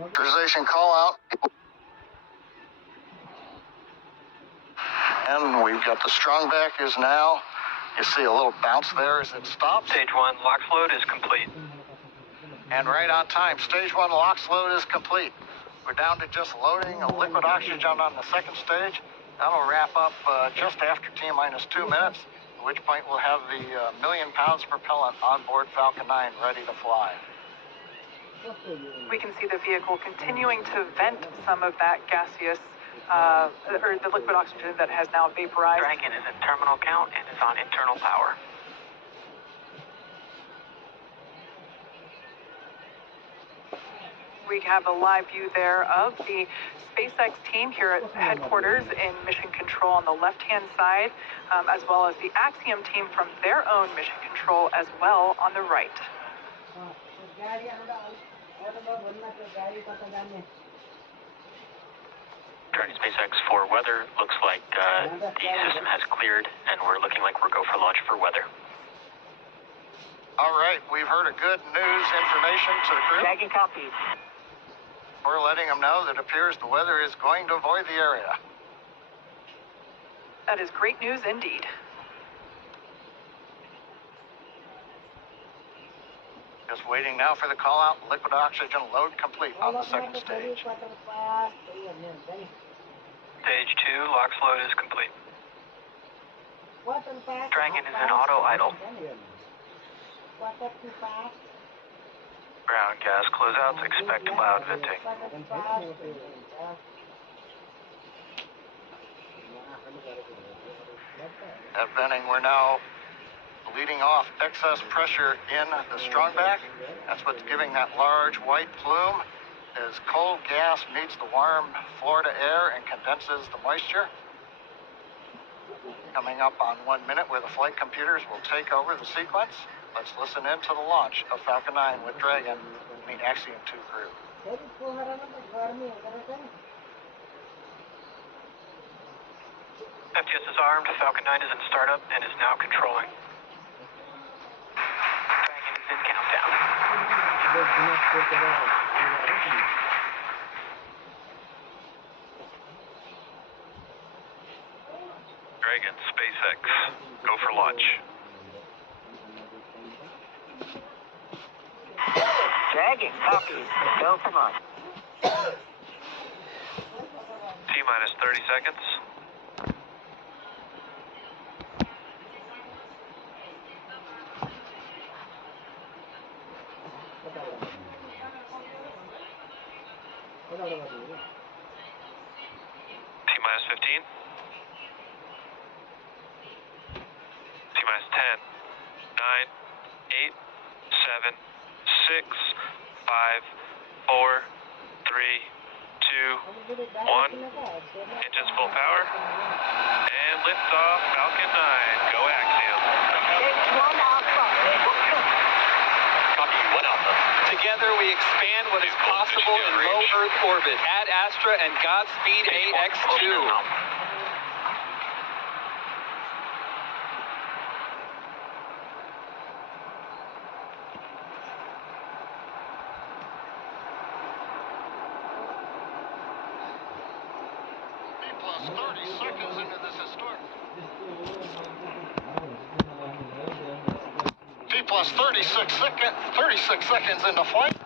Authorization call out. And we've got the strong back is now. You see a little bounce there as it stops. Stage 1 LOX load is complete. And right on time, stage 1 LOX load is complete. We're down to just loading a liquid oxygen on the second stage. That'll wrap up just after T-minus 2 minutes, at which point we'll have the million pounds propellant on board Falcon 9 ready to fly. We can see the vehicle continuing to vent some of that gaseous, or the liquid oxygen that has now vaporized. Dragon is in terminal count and is on internal power. We have a live view there of the SpaceX team here at headquarters in mission control on the left-hand side, as well as the Axiom team from their own mission control as well on the right. Turning SpaceX for weather. Looks like the system has cleared, and we're looking like we're go for launch for weather. All right, we've heard a good news information to the crew. Dragon copies. We're letting them know that it appears the weather is going to avoid the area. That is great news indeed. Just waiting now for the call out. Liquid oxygen load complete on the second stage. Stage 2 LOX load is complete. Dragon is in auto idle. Ground gas closeouts, expect loud venting. At venting, we're now leading off excess pressure in the strong back. That's what's giving that large white plume as cold gas meets the warm Florida air and condenses the moisture. Coming up on 1 minute where the flight computers will take over the sequence. Let's listen in to the launch of Falcon 9 with Dragon and the Axiom 2 crew. FTS is armed, Falcon 9 is in startup and is now controlling. Dragon is in countdown. Dragon, SpaceX, go for launch. Dragon copies. Go for launch. T-minus 30 seconds. T-minus 15. T-minus 10, 9, 8, 7, 6, 5, 4, 3, 2, 1. Engines full power. And liftoff, Falcon 9. Go Axiom. Stage 1 Alpha. Copy 1 Alpha. Together we expand what is possible in low Earth orbit. Add Astra and Godspeed AX2. Plus 30 seconds into this historic. T plus 36 seconds into flight.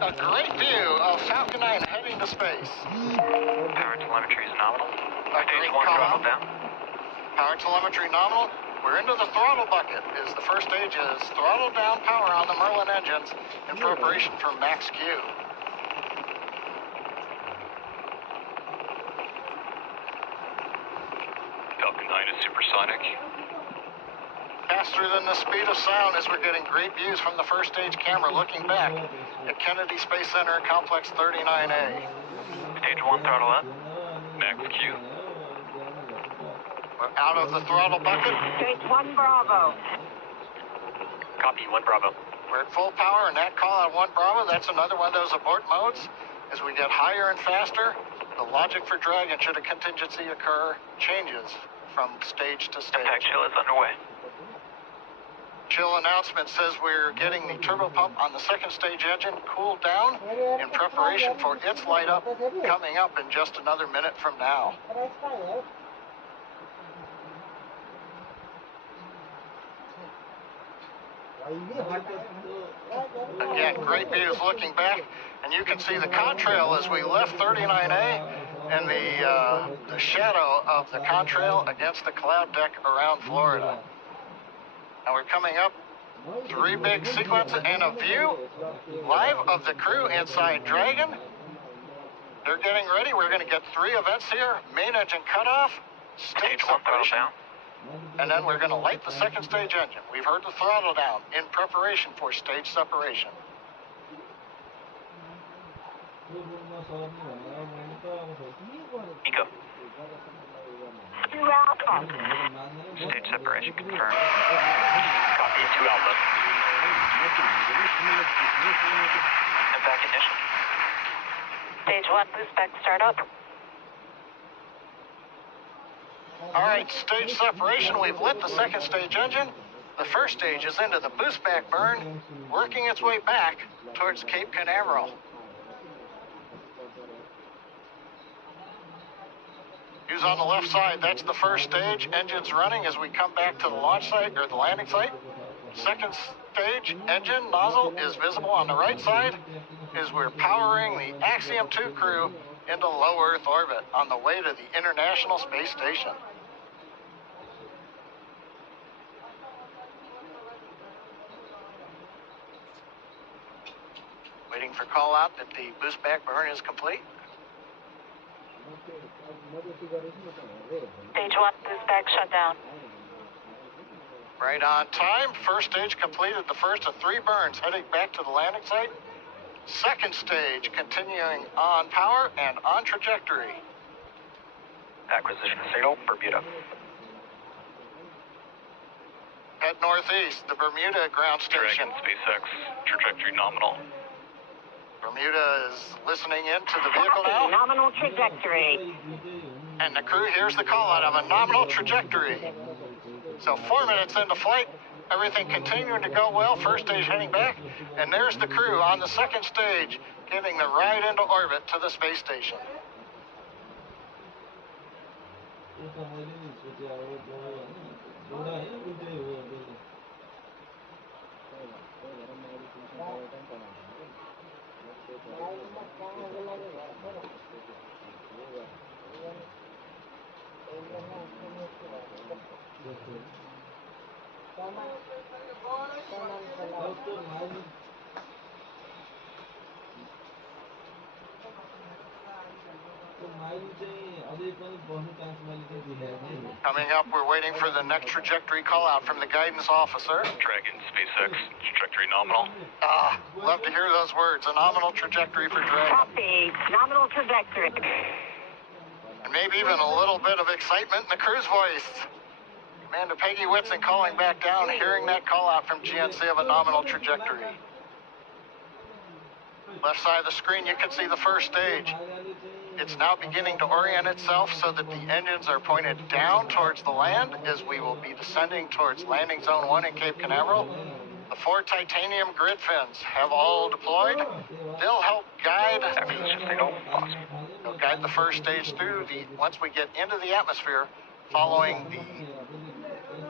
A great view of Falcon 9 heading to space. Power telemetry is nominal. Stage 1 throttle down. Power telemetry nominal. We're into the throttle bucket. The first stage is throttle down power on the Merlin engines in preparation for max Q. Falcon 9 is supersonic. Faster than the speed of sound as we're getting great views from the first stage camera looking back at Kennedy Space Center Complex 39A. Stage 1 throttle up. Max Q. We're out of the throttle bucket. Stage 1 Bravo. Copy 1 Bravo. We're at full power and that call on 1 Bravo, that's another one of those abort modes. As we get higher and faster, the logic for Dragon should a contingency occur changes from stage to stage. Impact chill is underway. Chill announcement says we're getting the turbo pump on the second stage engine cooled down in preparation for its light up coming up in just another minute from now. Again, great views looking back, and you can see the contrail as we left 39A and the shadow of the contrail against the cloud deck around Florida. And we're coming up, 3 big sequences and a view live of the crew inside Dragon. They're getting ready. We're going to get 3 events here. Main engine cutoff, stage separation, and then we're going to light the second stage engine. We've heard the throttle down in preparation for stage separation. Nico. 2 Alpha. Stage separation confirmed. Copy, 2 Alpha. And back ignition. Stage 1 boost back startup. All right, stage separation. We've lit the second stage engine. The first stage is into the boost back burn, working its way back towards Cape Canaveral. Views on the left side, that's the first stage. Engines running as we come back to the launch site, or the landing site. Second stage engine nozzle is visible on the right side as we're powering the Axiom 2 crew into low Earth orbit on the way to the International Space Station. Waiting for call out that the boost back burn is complete. Stage 1 boost back shut down. Right on time. First stage completed the first of 3 burns heading back to the landing site. Second stage continuing on power and on trajectory. Acquisition signal, Bermuda. Head northeast, the Bermuda ground station. Dragon, SpaceX, trajectory nominal. Bermuda is listening into the vehicle now. Nominal trajectory. And the crew hears the call out of a nominal trajectory. So 4 minutes into flight, everything continuing to go well. First stage heading back, and there's the crew on the second stage getting the ride into orbit to the space station. Coming up, we're waiting for the next trajectory call out from the guidance officer. Dragon, SpaceX, trajectory nominal. Love to hear those words. A nominal trajectory for Dragon. Copy. Nominal trajectory. And maybe even a little bit of excitement in the crew's voice. Commander Peggy Whitson calling back down, hearing that call out from GNC of a nominal trajectory. Left side of the screen, you can see the first stage. It's now beginning to orient itself so that the engines are pointed down towards the land as we will be descending towards landing zone 1 in Cape Canaveral. The 4 titanium grid fins have all deployed. They'll help guide the first stage through once we get into the atmosphere following the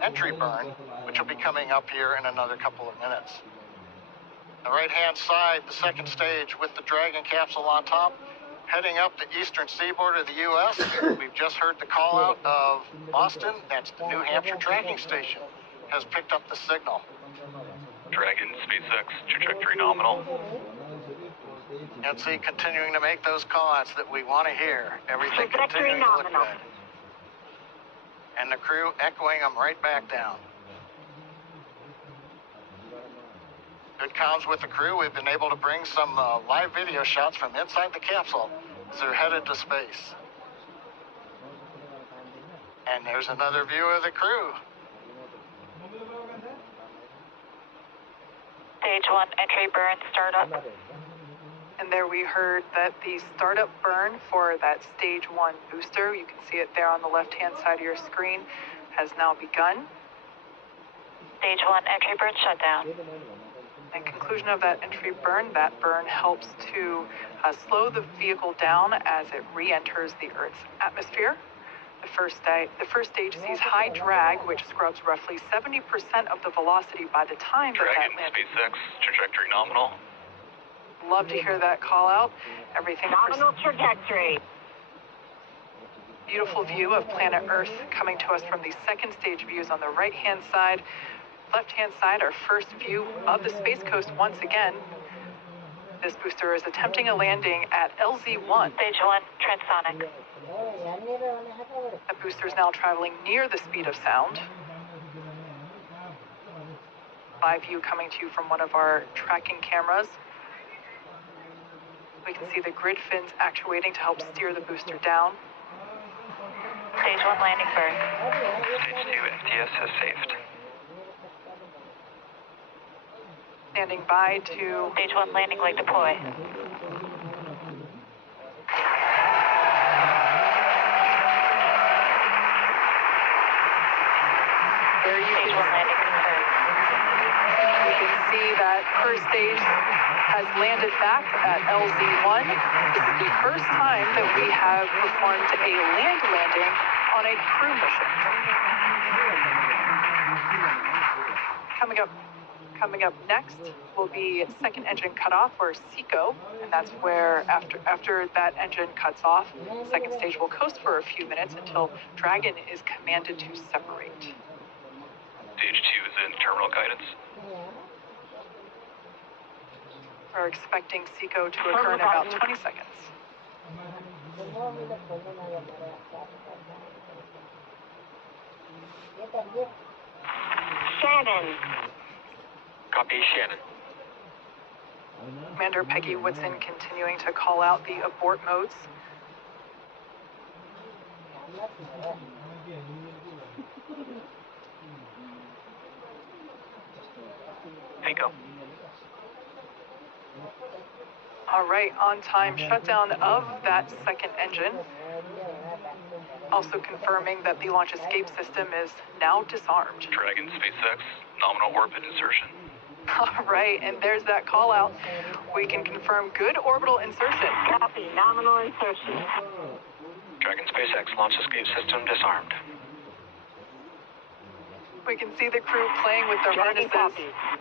entry burn, which will be coming up here in another couple of minutes. The right-hand side, the second stage with the Dragon capsule on top, heading up the eastern seaboard of the U.S. We've just heard the call out of Boston. That's the New Hampshire tracking station, has picked up the signal. Dragon, SpaceX, trajectory nominal. And see, continuing to make those call outs that we want to hear. Everything continuing to look good. And the crew echoing them right back down. Good comms with the crew. We've been able to bring some live video shots from inside the capsule as they're headed to space. And there's another view of the crew. Stage 1 entry burn startup. And there we heard that the startup burn for that stage 1 booster, you can see it there on the left-hand side of your screen, has now begun. Stage 1 entry burn shutdown. And conclusion of that entry burn, that burn helps to slow the vehicle down as it re-enters the Earth's atmosphere. The first stage sees high drag, which scrubs roughly 70% of the velocity by the time that Dragon, lands. SpaceX, trajectory nominal. Love to hear that call out. Everything. Nominal trajectory. Beautiful view of planet Earth coming to us from the second stage views on the right-hand side. Left-hand side, our first view of the Space Coast once again. This booster is attempting a landing at LZ-1. Stage 1 transonic. The booster is now traveling near the speed of sound. Live view coming to you from one of our tracking cameras. We can see the grid fins actuating to help steer the booster down. Stage 1 landing burn. Stage 2 FTS has saved. Standing by to Stage 1 landing leg deploy. There you Stage 1 can, landing confirmed. you can see that first stage has landed back at LZ-1. This is the first time that we have performed a land landing on a crew mission. Coming up next will be second engine cutoff, or SECO, and that's where after that engine cuts off, second stage will coast for a few minutes until Dragon is commanded to separate. Stage 2 is in terminal guidance. We're expecting SECO to occur in about 20 seconds. Shannon. Copy, Shannon. Commander Peggy Woodson continuing to call out the abort modes. Nico. All right, on time shutdown of that second engine. Also confirming that the launch escape system is now disarmed. Dragon, SpaceX, nominal orbit insertion. All right, and there's that call out. We can confirm good orbital insertion. Copy. Nominal insertion. Dragon, SpaceX, launch escape system disarmed. We can see the crew playing with their Dragon harnesses copy.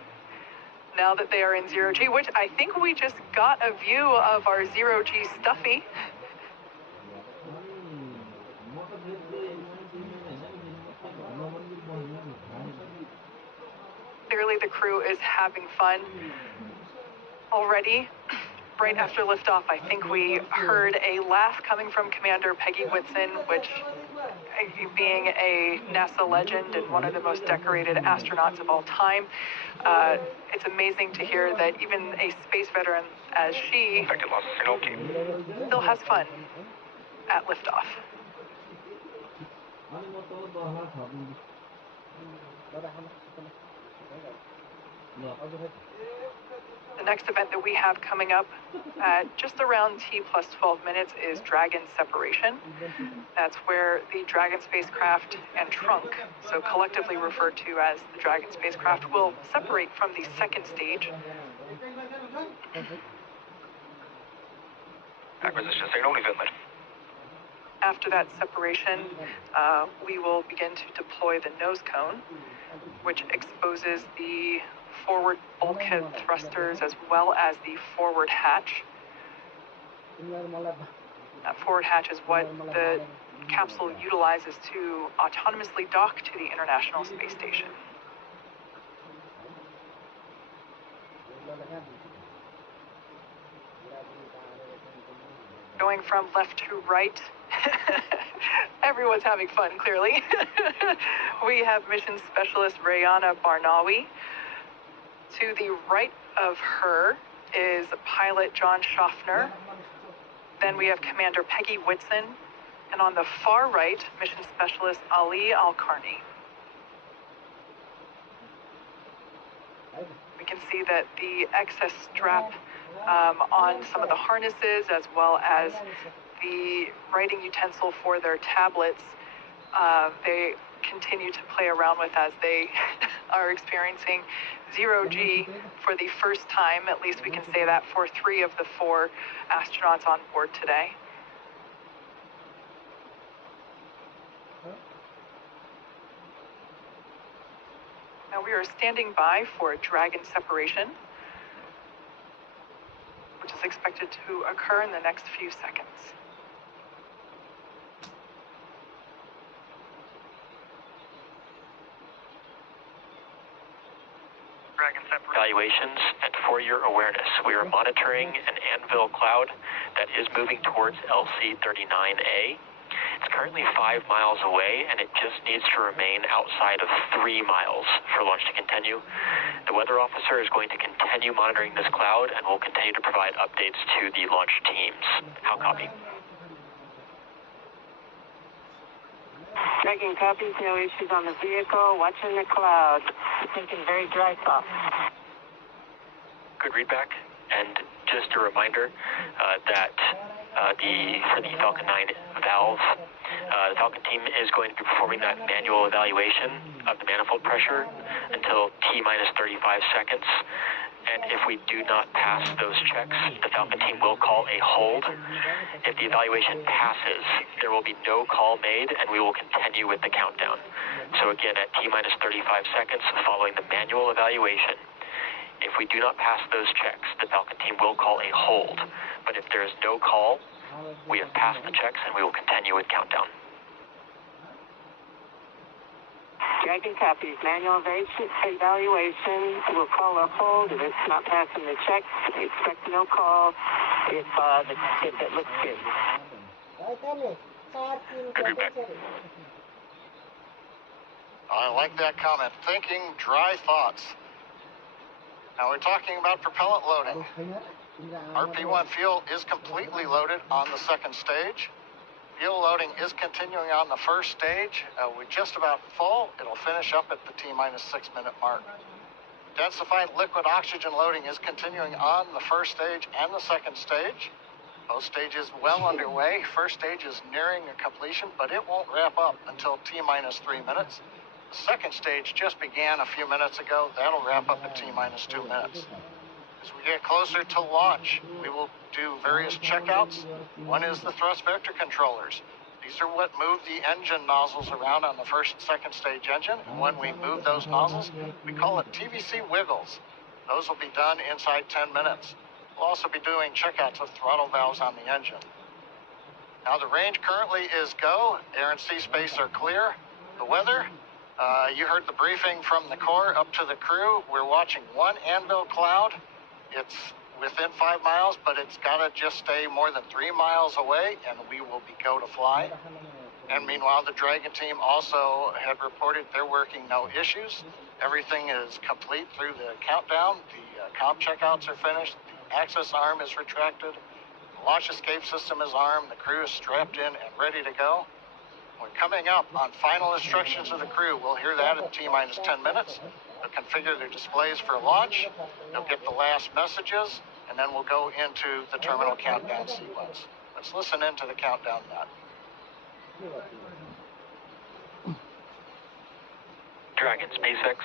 now that they are in zero-G, which I think we just got a view of our zero-G Stuffy. Clearly the crew is having fun already. Right after liftoff, I think we heard a laugh coming from Commander Peggy Whitson, which, being a NASA legend and one of the most decorated astronauts of all time, it's amazing to hear that even a space veteran as she still has fun at liftoff. The next event that we have coming up at just around T+12 minutes is Dragon separation. That's where the Dragon spacecraft and trunk, so collectively referred to as the Dragon spacecraft, will separate from the second stage. Acquisition signal equipment. After that separation, we will begin to deploy the nose cone, which exposes the forward bulkhead thrusters as well as the forward hatch. That forward hatch is what the capsule utilizes to autonomously dock to the International Space Station. Going from left to right, everyone's having fun, clearly. We have mission specialist Rayana Barnawi. To the right of her is pilot John Schaffner. Then we have Commander Peggy Whitson. And on the far right, mission specialist Ali Al-Karni. We can see that the excess strap on some of the harnesses, as well as the writing utensil for their tablets, they continue to play around with as they are experiencing zero-G for the first time. At least we can say that for 3 of the 4 astronauts on board today. Now we are standing by for Dragon separation, which is expected to occur in the next few seconds. Evaluations, and for your awareness, we are monitoring an anvil cloud that is moving towards LC-39A. It's currently 5 miles away, and it just needs to remain outside of 3 miles for launch to continue. The weather officer is going to continue monitoring this cloud and will continue to provide updates to the launch teams. How copy? Dragon copies, no issues on the vehicle. Watching the cloud. Thinking very dry spot. Good readback, and just a reminder that for the Falcon 9 valve, the Falcon team is going to be performing that manual evaluation of the manifold pressure until T-minus 35 seconds. And if we do not pass those checks, the Falcon team will call a hold. If the evaluation passes, there will be no call made, and we will continue with the countdown. So again, at T-minus 35 seconds following the manual evaluation, if we do not pass those checks, the Falcon team will call a hold. But if there is no call, we have passed the checks, and we will continue with countdown. Dragon copies, manual evaluation. We'll call a hold if it's not passing the checks. Expect no call if it looks good. Good readback. I like that comment. Thinking dry thoughts. Now we're talking about propellant loading. RP1 fuel is completely loaded on the second stage. Fuel loading is continuing on the first stage. We're just about full. It'll finish up at the T-minus 6 minute mark. Densified liquid oxygen loading is continuing on the first stage and the second stage. Both stages well underway. First stage is nearing a completion, but it won't wrap up until T-minus 3 minutes. The second stage just began a few minutes ago. That'll wrap up at T-minus 2 minutes. As we get closer to launch, we will do various checkouts. One is the thrust vector controllers. These are what move the engine nozzles around on the first and second stage engine. And when we move those nozzles, we call it TVC wiggles. Those will be done inside 10 minutes. We'll also be doing checkouts of throttle valves on the engine. Now the range currently is go. Air and sea space are clear. The weather, you heard the briefing from the Corps up to the crew. We're watching one anvil cloud. It's within 5 miles, but it's got to just stay more than 3 miles away, and we will be go to fly. And meanwhile, the Dragon team also had reported they're working no issues. Everything is complete through the countdown. The comm checkouts are finished. The access arm is retracted. The launch escape system is armed. The crew is strapped in and ready to go. We're coming up on final instructions of the crew. We'll hear that at T-minus 10 minutes. They'll configure their displays for launch. They'll get the last messages, and then we'll go into the terminal countdown sequence. Let's listen into the countdown now. Dragon, SpaceX,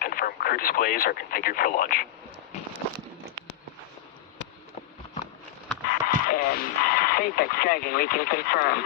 confirm crew displays are configured for launch. And SpaceX Dragon, we can confirm.